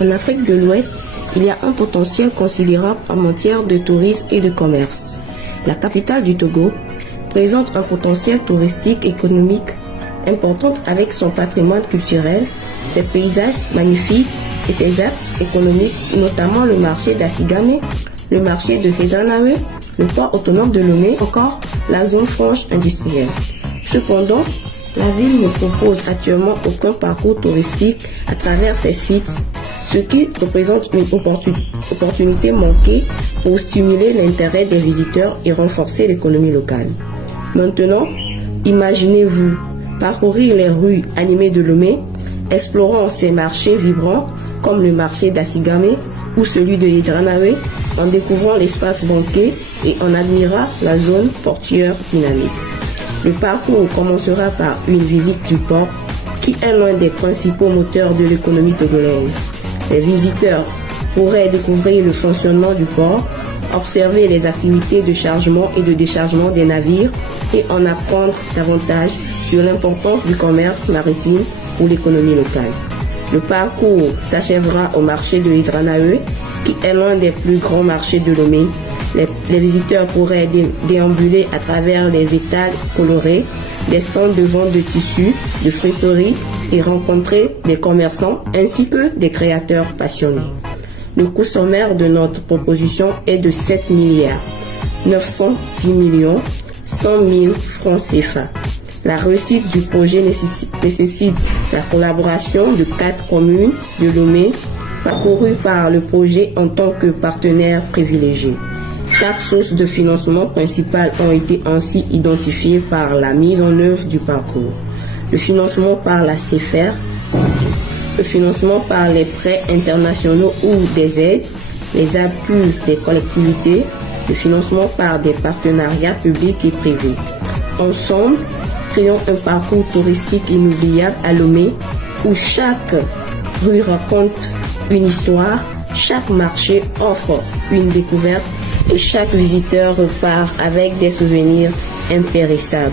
En Afrique de l'Ouest, il y a un potentiel considérable en matière de tourisme et de commerce. La capitale du Togo présente un potentiel touristique économique important avec son patrimoine culturel, ses paysages magnifiques et ses actes économiques, notamment le marché d'Assigame, le marché de Hezanawe, le port autonome de Lomé, encore la zone franche industrielle. Cependant, la ville ne propose actuellement aucun parcours touristique à travers ses sites, ce qui représente une opportunité manquée pour stimuler l'intérêt des visiteurs et renforcer l'économie locale. Maintenant, imaginez-vous parcourir les rues animées de Lomé, explorant ces marchés vibrants comme le marché d'Assigame ou celui de Hezanawe, en découvrant l'espace banquet et en admirant la zone portuaire dynamique. Le parcours commencera par une visite du port, qui est l'un des principaux moteurs de l'économie togolaise. Les visiteurs pourraient découvrir le fonctionnement du port, observer les activités de chargement et de déchargement des navires et en apprendre davantage sur l'importance du commerce maritime pour l'économie locale. Le parcours s'achèvera au marché de Hezanawe, qui est l'un des plus grands marchés de Lomé. Les visiteurs pourraient déambuler à travers les étals colorés, des stands de vente de tissus, de friteries et rencontrer des commerçants ainsi que des créateurs passionnés. Le coût sommaire de notre proposition est de 7 milliards 910 millions 100 000 francs CFA. La réussite du projet nécessite la collaboration de 4 communes de Lomé, parcourues par le projet en tant que partenaire privilégié. 4 sources de financement principales ont été ainsi identifiées par la mise en œuvre du parcours. Le financement par la CFR, le financement par les prêts internationaux ou des aides, les appuis des collectivités, le financement par des partenariats publics et privés. Ensemble, créons un parcours touristique inoubliable à Lomé où chaque rue raconte une histoire, chaque marché offre une découverte et chaque visiteur repart avec des souvenirs impérissables.